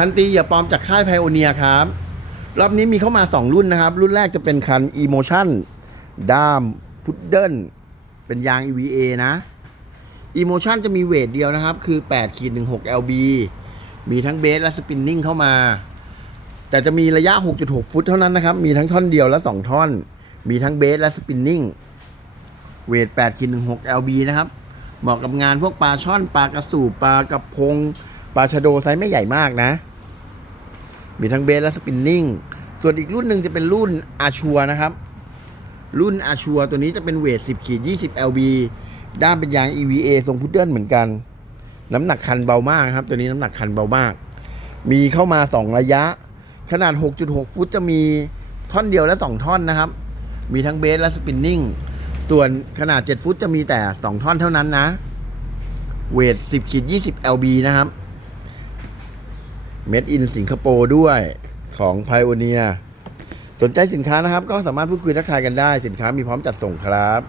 คันตีเหยื่อปลอมจากค่ายไพโอเนียครับ รอบนี้มีเข้ามา 2 รุ่นนะครับ รุ่นแรกจะเป็นคัน Emotion ด้ามพุดเดิลเป็นยาง EVA นะ Emotion จะมีเวทเดียวนะครับ คือ8ขีด16 LB มีทั้งเบสและสปินนิ่งเข้ามา แต่จะมีระยะ 6.6 ฟุตเท่านั้นนะครับ มีทั้งท่อนเดียวและ 2 ท่อน มีทั้งเบสและสปินนิ่งเวท8ขีด16 LB นะครับ เหมาะกับงานพวกปลาช่อนปลากระสูบปลากระพงปลาชะโดไซส์ไม่ใหญ่มากนะ มีทั้งเบสและสปินนิ่ง ส่วนอีกรุ่นหนึ่งจะเป็นรุ่นอาชัวนะครับ รุ่นอาชัวตัวนี้จะเป็นเวท 10ขีด20 LB ด้ามเป็นยาง EVA ทรงพุดเดิ้ลเหมือนกัน น้ำหนักคันเบามากครับ ตัวนี้น้ำหนักคันเบามาก มีเข้ามา 2 ระยะ ขนาด 6.6 ฟุตจะมีท่อนเดียวและ 2 ท่อนนะครับ มีทั้งเบสและสปินนิ่ง ส่วนขนาด 7 ฟุตจะมีแต่ 2 ท่อนเท่านั้นนะ เวท 10ขีด20 LB นะครับ เม็ดอินสิงคโปร์ด้วยของไพโอเนียสนใจสินค้านะครับ ก็สามารถพูดคุยทักทายกันได้สินค้ามีพร้อมจัดส่งครับ